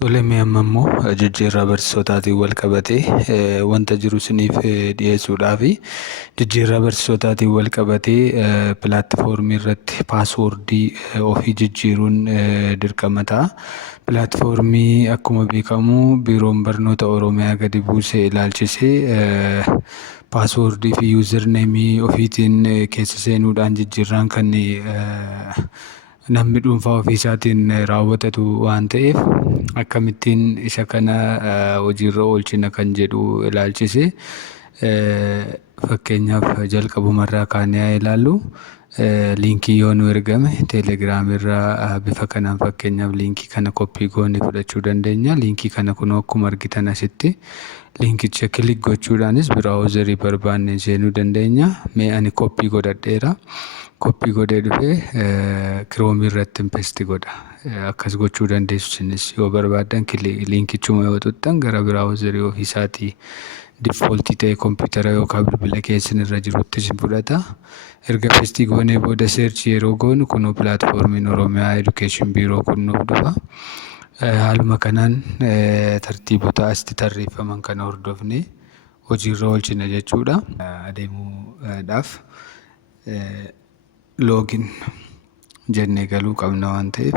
Tolemee amma immoo jijjiirraa barsiisotaatiin wal qabatee wanta jiru isiniif dhiyeessuudhaafi jijjiirraa barsiisotaatiin wal qabatee pilaatfoormii irratti paaswoordii ofii jijjiiruun dirqama ta'a. Pilaatfoormii akkuma beekamu biiroon barnoota Oromiyaa gadi buusee ilaalchisee paaswoordii fi yuuzarneemii ofiitiin keessa seenuudhaan jijjiirraan kan namni dhuunfaa ofii isaatiin raawwatatu waan ta'eef akkamittiin isa kana hojiirra oolchina kan jedhu ilaalchise fakkeenyaaf jalqabumarraa kaanee haa ilaallu. Liinkii yoo nu ergame teelegiraam irraa bifa kanaan fakkeenyaaf liinkii kana koppii goonee fudhachuu dandeenya. Liinkii kana kunoo akkuma argitan asitti liinkicha kilik gochuudhaanis biraawuzarii barbaannee seenuu dandeenya. Mee ani koppii godhadheera. Koppii godhee dhufee kiroomii irratti pesti godha. Akkas gochuu dandeessu isinis yoo barbaaddan liinkichuma yoo tuttan gara biraawuzarii ofii isaatii difooltii ta'e kompiitara yookaan bilbila keessan irra jirutti isin fudhata. Erga pestii goonee booda seerchii yeroo goonu kunoo pilaatfoormiin Oromiyaa Edukeeshin Biiroo kun nuuf dhufa. Haaluma kanaan tartiibota asitti tarreeffaman kana hordofnee hojiirra oolchina jechuudha. Adeemuudhaaf loogin jennee galuu qabna waan ta'eef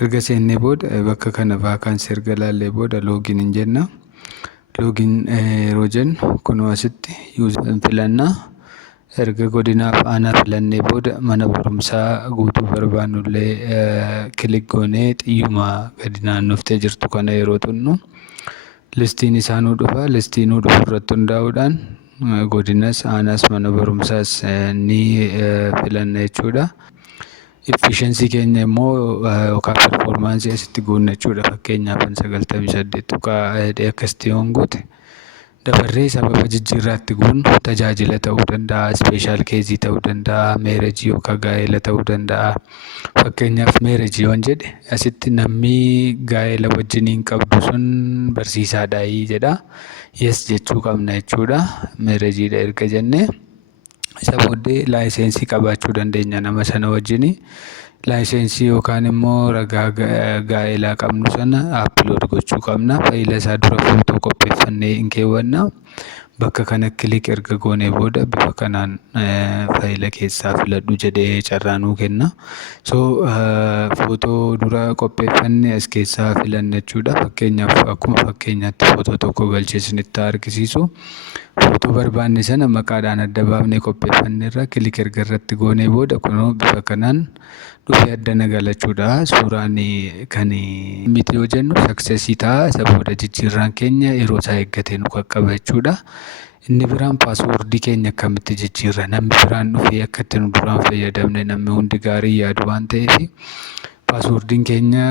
erga seennee booda bakka kana vaakaansii erga laallee booda loogin hin jenna. Loogin yeroo jennu kunoo asitti yuuzar filannaa. Erga godinaaf aanaa filannee booda mana barumsaa guutuu barbaannullee kilik goonee xiyyuma gadi naannoftee jirtu kana yeroo tunnu listiin isaa nuu dhufa. Listii nuu dhufu irratti hundaa'uudhaan godinas aanaas mana barumsaas ni filanna jechuudha. Efficiency keenya immoo yookaan performaansii asitti goonna jechuudha. Fakkeenyaaf 98 tuqaa akkasitti yoon goote dabarree sababa jijjiirraatti goonu tajaajila ta'uu danda'a, ispeeshaal keezii ta'uu danda'a, meerejii yookaan gaa'ela ta'uu danda'a. Fakkeenyaaf meerejii yoon jedhe asitti namni gaa'ela wajjiniin qabdu sun barsiisaadhaayii jedha. Yes jechuu qabna jechuudha. Meerejiidha erga jennee isa booddee laayisensii qabaachuu dandeenya nama sana wajjini. Laayisensii yookaan immoo ragaa gaa'elaa qabnu sana aplood gochuu qabna. Faayila isaa dura footoo qopheeffannee hin keewwanna. Bakka kana kilik erga goonee booda bifa kanaan faayila keessaa filadhu jedhee carraa nuu kenna. Footoo dura qopheeffanne as keessaa filanna jechuudha. Fakkeenyaaf akkuma fakkeenyaatti footoo tokko galchee isinitti argisiisu. Footoo barbaanne sana maqaadhaan adda baafnee qopheeffanne irra kilik erga irratti goonee booda kunoo bifa kanaan dhufee addana galachuudha. Suuraan kan miti yoo jennu saksesii ta'a. Isa booda jijjiirraan keenya yeroo isaa eeggatee nu qaqqaba jechuudha. Inni biraan paaswoordii keenya akkamitti jijjiirra? Namni biraan dhufee akka itti nu duraan fayyadamne namni hundi gaarii yaadu waan ta'eef paaswoordiin keenya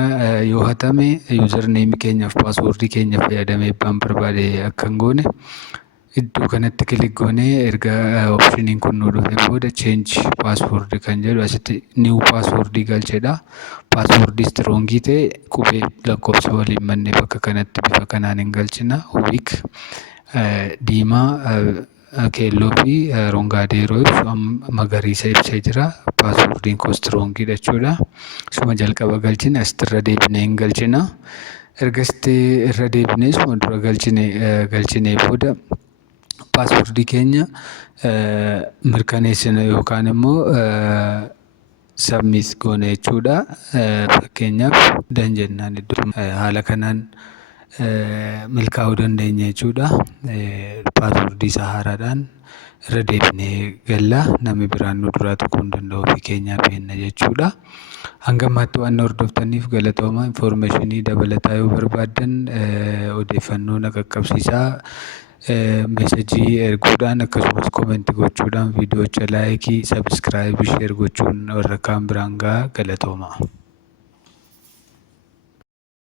yoo hatame yuuzarneemii keenyaaf paaswoordii keenya fayyadamee abbaan barbaade akka hin goone iddoo kanatti kilik goonee erga opshiniin kun nu dhufe booda change paaswoordii kan jedhu asitti new paaswoordii galchedha. Paaswoordii stroongii ta'e qubee lakkoofsa waliin mannee bakka kanatti bifa kanaan hin galchina. Week diimaa keelloo fi rongaadee yeroo ibsu magariisa ibsee jira. Paaswoordiin koo stroongiidha jechuudha. Isuma jalqaba galchine asitti irra deebinee hin galchina. Ergasitti irra deebinee isuma dura galchinee booda paaswoordii keenya mirkaneessina yookaan immoo sabmiit goona jechuudha. Fakkeenyaaf dan jennaan iddoo haala kanaan milkaa'uu dandeenya jechuudha. Paaswoordii isaa haaraadhaan irra deebinee galla. Namni biraan nu duraa tuquu hin danda'u ofii keenyaa beekna jechuudha. Hanga ammaatti waan hordoftaniif galatooma. Infoormeeshinii dabalataa yoo barbaaddan odeeffannoo na qaqqabsiisaa. Meesajii erguudhaan akkasumas koomentii gochuudhaan viidiyoocha laayikii, sabiskiraaybii, sheer gochuun warra kaan biraan gahaa galatooma.